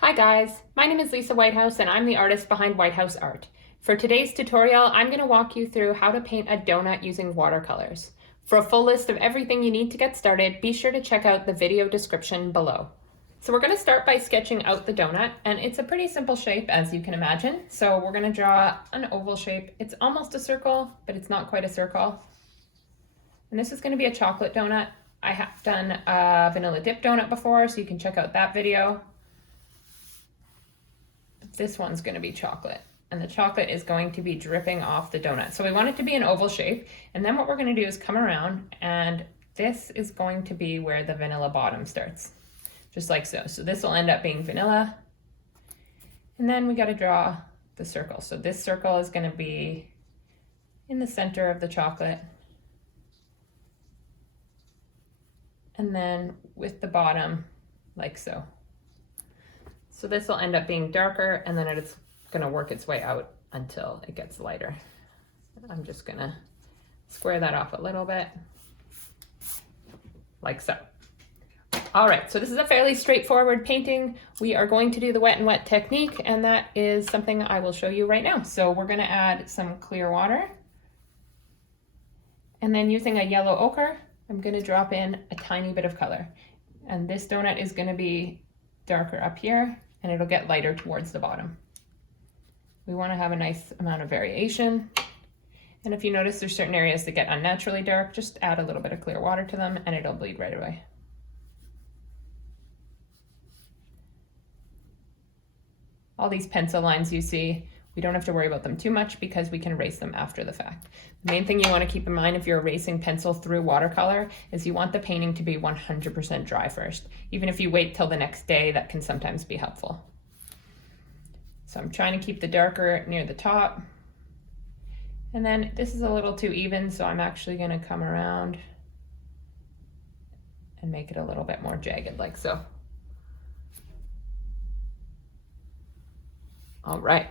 Hi guys, my name is Lisa Whitehouse and I'm the artist behind Whitehouse Art. For today's tutorial, I'm going to walk you through how to paint a donut using watercolors. For a full list of everything you need to get started, be sure to check out the video description below. So we're going to start by sketching out the donut, and it's a pretty simple shape as you can imagine. So we're going to draw an oval shape. It's almost a circle, but it's not quite a circle. And this is going to be a chocolate donut. I have done a vanilla dip donut before, so you can check out that video. This one's going to be chocolate, and the chocolate is going to be dripping off the donut. So we want it to be an oval shape, and then what we're going to do is come around, and this is going to be where the vanilla bottom starts, just like so. So this will end up being vanilla, and then we got to draw the circle. So this circle is going to be in the center of the chocolate, and then with the bottom like so. So this will end up being darker, and then it's going to work its way out until it gets lighter. I'm just going to square that off a little bit, like so. All right, so this is a fairly straightforward painting. We are going to do the wet and wet technique, and that is something I will show you right now. So we're going to add some clear water, and then using a yellow ochre, I'm going to drop in a tiny bit of color. And this donut is going to be darker up here, and it'll get lighter towards the bottom. We want to have a nice amount of variation. And if you notice there's certain areas that get unnaturally dark, just add a little bit of clear water to them and it'll bleed right away. All these pencil lines you see, we don't have to worry about them too much because we can erase them after the fact. The main thing you want to keep in mind if you're erasing pencil through watercolor is you want the painting to be 100% dry first. Even if you wait till the next day, that can sometimes be helpful. So I'm trying to keep the darker near the top. And then this is a little too even, so I'm actually going to come around and make it a little bit more jagged, like so. All right.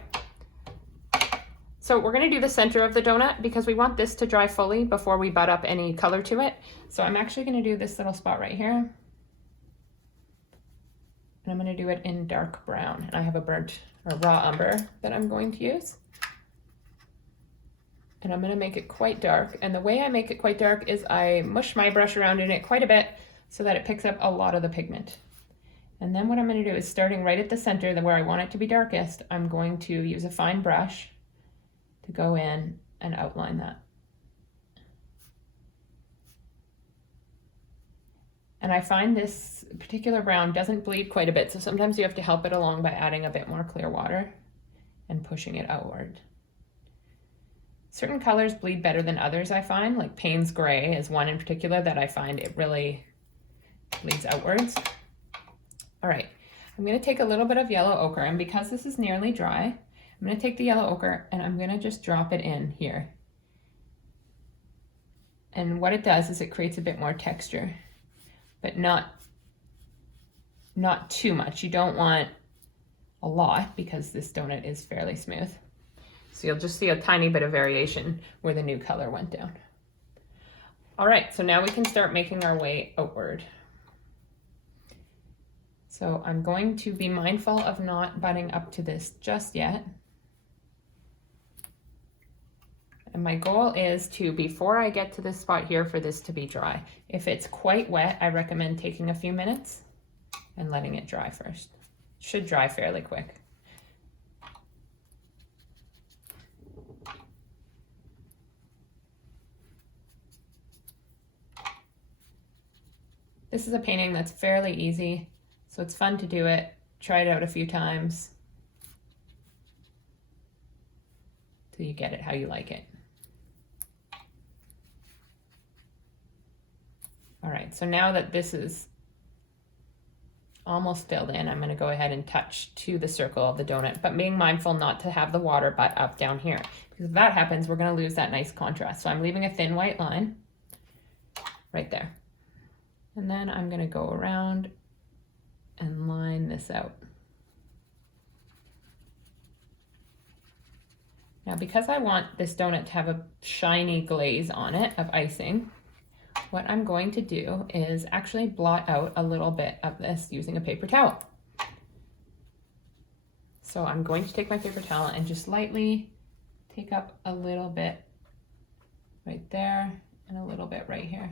So we're going to do the center of the donut because we want this to dry fully before we butt up any color to it. So I'm actually going to do this little spot right here. And I'm going to do it in dark brown. And I have a burnt or raw umber that I'm going to use. And I'm going to make it quite dark. And the way I make it quite dark is I mush my brush around in it quite a bit so that it picks up a lot of the pigment. And then what I'm going to do is starting right at the center, where I want it to be darkest, I'm going to use a fine brush to go in and outline that. And I find this particular brown doesn't bleed quite a bit, so sometimes you have to help it along by adding a bit more clear water and pushing it outward. Certain colors bleed better than others, I find, like Payne's Gray is one in particular that I find it really bleeds outwards. All right, I'm going to take a little bit of yellow ochre, and because this is nearly dry, I'm going to take the yellow ochre and I'm going to just drop it in here. And what it does is it creates a bit more texture, but not too much. You don't want a lot because this donut is fairly smooth. So you'll just see a tiny bit of variation where the new color went down. All right, so now we can start making our way outward. So I'm going to be mindful of not butting up to this just yet. And my goal is to, before I get to this spot here, for this to be dry. If it's quite wet, I recommend taking a few minutes and letting it dry first. It should dry fairly quick. This is a painting that's fairly easy, so it's fun to do it. Try it out a few times till you get it how you like it. All right, so now that this is almost filled in, I'm going to go ahead and touch to the circle of the donut, but being mindful not to have the water butt up down here, because if that happens, we're going to lose that nice contrast. So I'm leaving a thin white line right there. And then I'm going to go around and line this out. Now, because I want this donut to have a shiny glaze on it of icing, what I'm going to do is actually blot out a little bit of this using a paper towel. So I'm going to take my paper towel and just lightly take up a little bit right there and a little bit right here.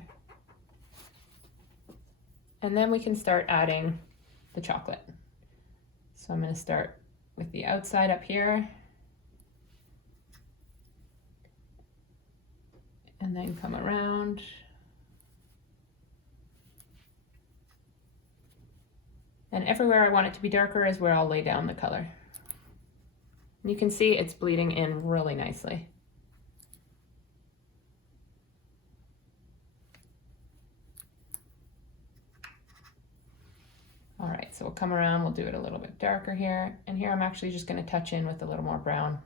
And then we can start adding the chocolate. So I'm going to start with the outside up here and then come around. And everywhere I want it to be darker is where I'll lay down the color. And you can see it's bleeding in really nicely. All right, so we'll come around, we'll do it a little bit darker here. And here I'm actually just going to touch in with a little more brown.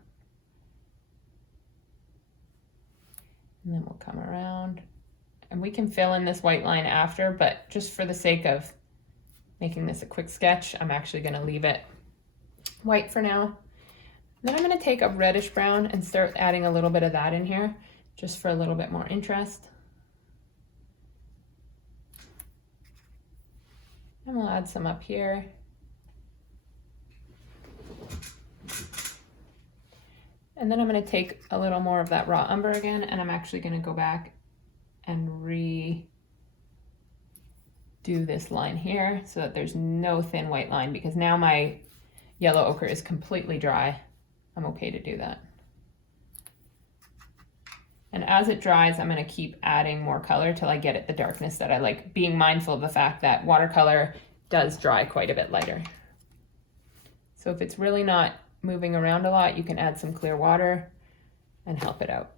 And then we'll come around. And we can fill in this white line after, but just for the sake of making this a quick sketch, I'm actually going to leave it white for now. Then I'm going to take a reddish brown and start adding a little bit of that in here, just for a little bit more interest. And we'll add some up here. And then I'm going to take a little more of that raw umber again, and I'm actually going to go back and redo this line here so that there's no thin white line, because now my yellow ochre is completely dry. I'm okay to do that. And as it dries, I'm going to keep adding more color till I get it the darkness that I like, being mindful of the fact that watercolor does dry quite a bit lighter. So if it's really not moving around a lot, you can add some clear water and help it out.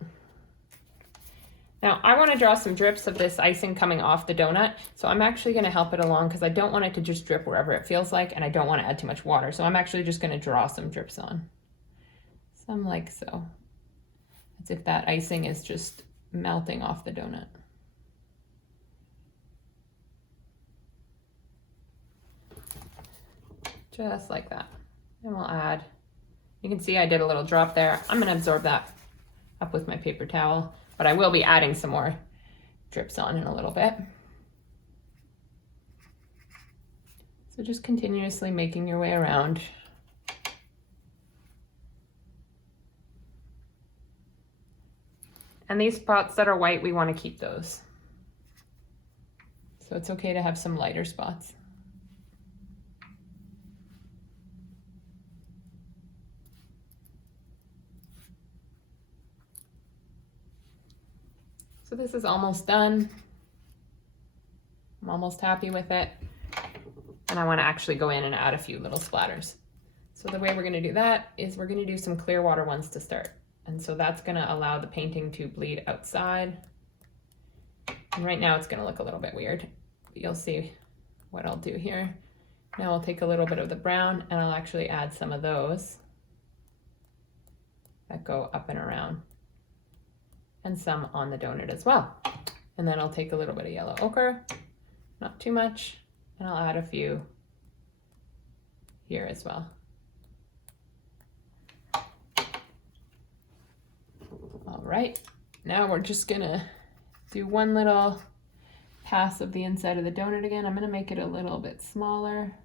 Now I want to draw some drips of this icing coming off the donut. So I'm actually going to help it along because I don't want it to just drip wherever it feels like, and I don't want to add too much water. So I'm actually just going to draw some drips on. Some like so. As if that icing is just melting off the donut. Just like that. And we'll add, you can see I did a little drop there. I'm going to absorb that up with my paper towel, but I will be adding some more drips on in a little bit. So just continuously making your way around. And these spots that are white, we want to keep those. So it's okay to have some lighter spots. So this is almost done. I'm almost happy with it. And I want to actually go in and add a few little splatters. So the way we're going to do that is we're going to do some clear water ones to start. And so that's going to allow the painting to bleed outside. And right now it's going to look a little bit weird, but you'll see what I'll do here. Now I'll take a little bit of the brown and I'll actually add some of those that go up and around, and some on the donut as well. And then I'll take a little bit of yellow ochre, not too much, and I'll add a few here as well. All right, now we're just gonna do one little pass of the inside of the donut again. I'm gonna make it a little bit smaller.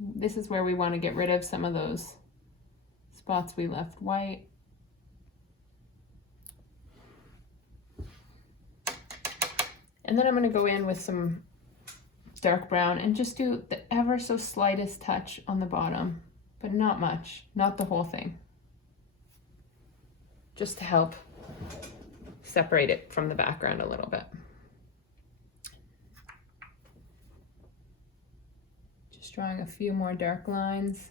This is where we want to get rid of some of those spots we left white. And then I'm going to go in with some dark brown and just do the ever so slightest touch on the bottom, but not much, not the whole thing. Just to help separate it from the background a little bit. Just drawing a few more dark lines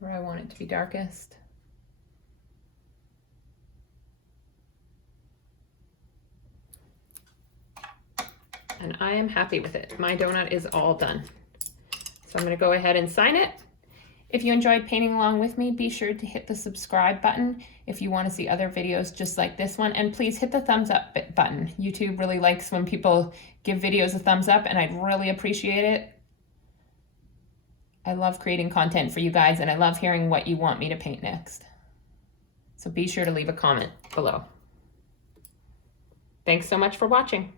where I want it to be darkest. And I am happy with it. My donut is all done. So I'm going to go ahead and sign it. If you enjoyed painting along with me, be sure to hit the subscribe button if you want to see other videos just like this one. And please hit the thumbs up button. YouTube really likes when people give videos a thumbs up, and I'd really appreciate it. I love creating content for you guys, and I love hearing what you want me to paint next. So be sure to leave a comment below. Thanks so much for watching.